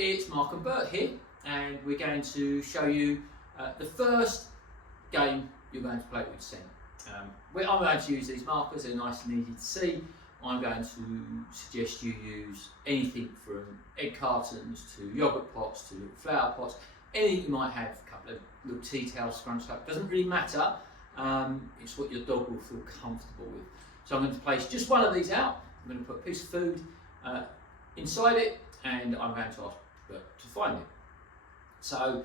it's Mark and Bert here, and we're going to show you the first game you're going to play with scent. I'm going to use these markers, they're nice and easy to see. I'm going to suggest you use anything from egg cartons to yoghurt pots to little flower pots, anything you might have, a couple of little tea towels scrunched up, doesn't really matter, it's what your dog will feel comfortable with. So I'm going to place just one of these out, I'm going to put a piece of food inside it, and I'm going to ask Bert to find it. So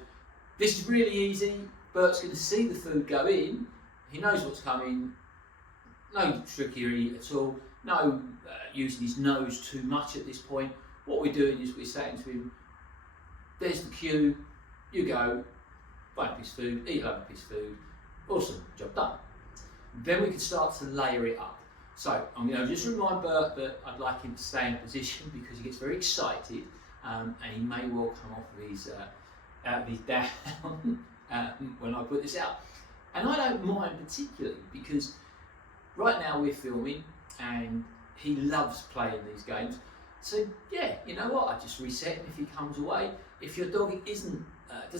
this is really easy. Bert's going to see the food go in, he knows what's coming, no trickery at all, no using his nose too much at this point. What we're doing is we're saying to him, there's the cue, you go, find a piece of food, eat another piece of food, awesome, job done. Then we can start to layer it up. So I'm going to just remind Bert that I'd like him to stay in a position because he gets very excited and he may well come off of his, out of his down when I put this out. And I don't mind particularly because right now we're filming and he loves playing these games. So yeah, you know what, I just reset him if he comes away. If your dog doesn't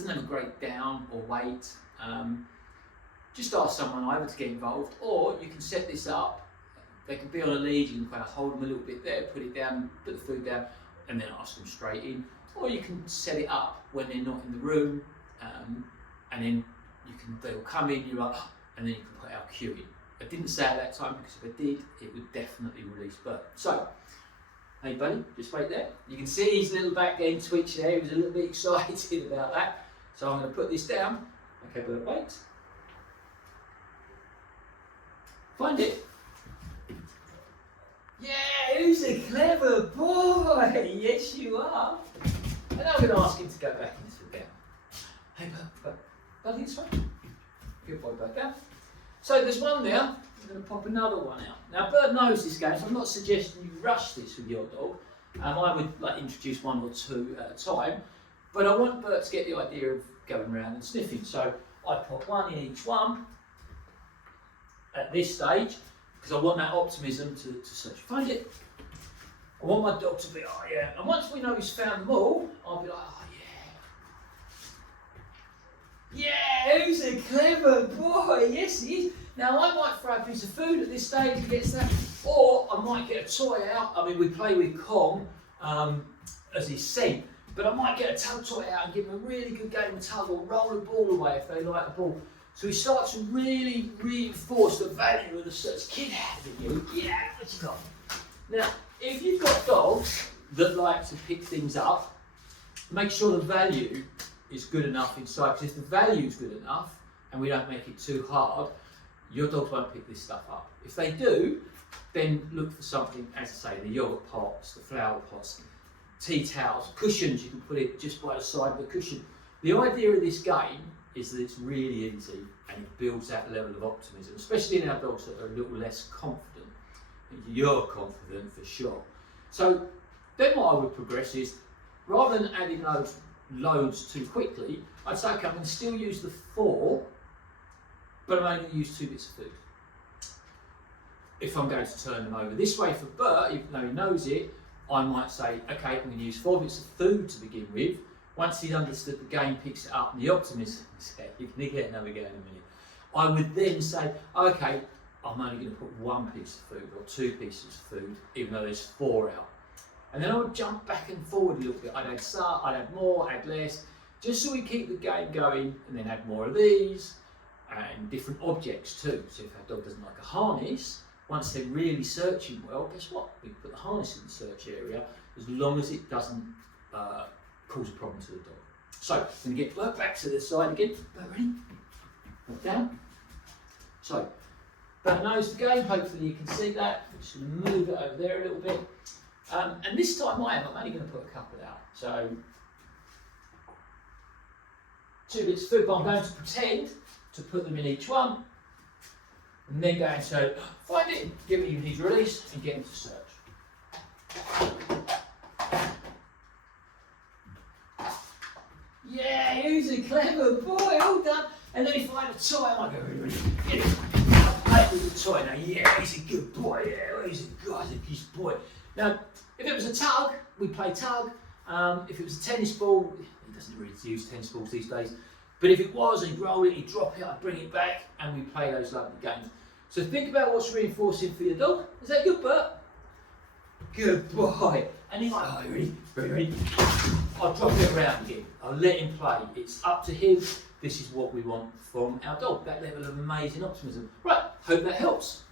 have a great down or weight, just ask someone either to get involved, or you can set this up. They can be on a lead, you can kind of hold them a little bit there, put it down, put the food down, and then ask them straight in. Or you can set it up when they're not in the room, and then they'll come in, you're like, and then you can put our cue in. I didn't say at that time because if I did, it would definitely release Bert. So, hey buddy, just wait there. You can see his little back end twitch there, he was a little bit excited about that. So I'm going to put this down. Okay, Bert, wait. Find it. Yeah, who's a clever boy? Yes, you are. And I'm going to ask him to go back and sit down. Hey, Bert, buddy, this way. Good boy, Bert, down. So there's one there. I'm going to pop another one out. Now, Bert knows this game, so I'm not suggesting you rush this with your dog. I would introduce one or two at a time, but I want Bert to get the idea of going around and sniffing. So I pop one in each one at this stage, because I want that optimism to search. Find it. I want my dog to be, oh yeah. And once we know he's found them all, I'll be like, oh yeah. Yeah, who's a clever boy? Yes, he is. Now I might throw a piece of food at this stage, he gets that, or I might get a toy out. I mean, we play with Kong as his scent, but I might get a tug toy out and give him a really good game of tug, or roll the ball away if they like the ball. So we start to really reinforce the value of the search. Kid having you. Yeah, what you got? Now, if you've got dogs that like to pick things up, make sure the value is good enough inside. Because if the value is good enough and we don't make it too hard, your dogs won't pick this stuff up. If they do, then look for something, as I say, the yogurt pots, the flower pots, tea towels, cushions. You can put it just by the side of the cushion. The idea of this game is that it's really easy and it builds that level of optimism, especially in our dogs that are a little less confident. You're confident for sure. So then what I would progress is, rather than adding loads too quickly, I'd say, okay, I'm going to still use the 4, but I'm only going to use 2 bits of food. If I'm going to turn them over this way for Bert, even though he knows it, I might say, okay, I'm going to use 4 bits of food to begin with. Once he's understood the game, picks it up, and the optimism is there, you're going to get another go in a minute. I would then say, okay, I'm only going to put 1 piece of food or 2 pieces of food, even though there's 4 out. And then I would jump back and forward a little bit. I'd add some, I'd add more, add less, just so we keep the game going, and then add more of these, and different objects too. So if our dog doesn't like a harness, once they're really searching well, guess what? We can put the harness in the search area, as long as it doesn't cause a problem to the dog. So I'm going to get Bert back to the side again. Bert, ready? Put down. So Bert knows the game. Hopefully you can see that. I'm just going to move it over there a little bit. And this time I'm only going to put a couple out. So 2 bits of food, but I'm going to pretend to put them in each one. And then going to find it, give him his release, and get him to search. Yeah, who's a clever boy, all done. And then if I had a toy, I might go, get it. I'll play with the toy now. Yeah, he's a good boy. Yeah, he's a good boy. Now, if it was a tug, we play tug. If it was a tennis ball, he doesn't really use tennis balls these days, but if it was, he'd roll it, he'd drop it, I'd bring it back, and we'd play those lovely games. So think about what's reinforcing for your dog. Is that good, Bert? Good boy. And he's like, oh, ready? I'll drop it around again. I'll let him play. It's up to him. This is what we want from our dog, that level of amazing optimism. Right, hope that helps.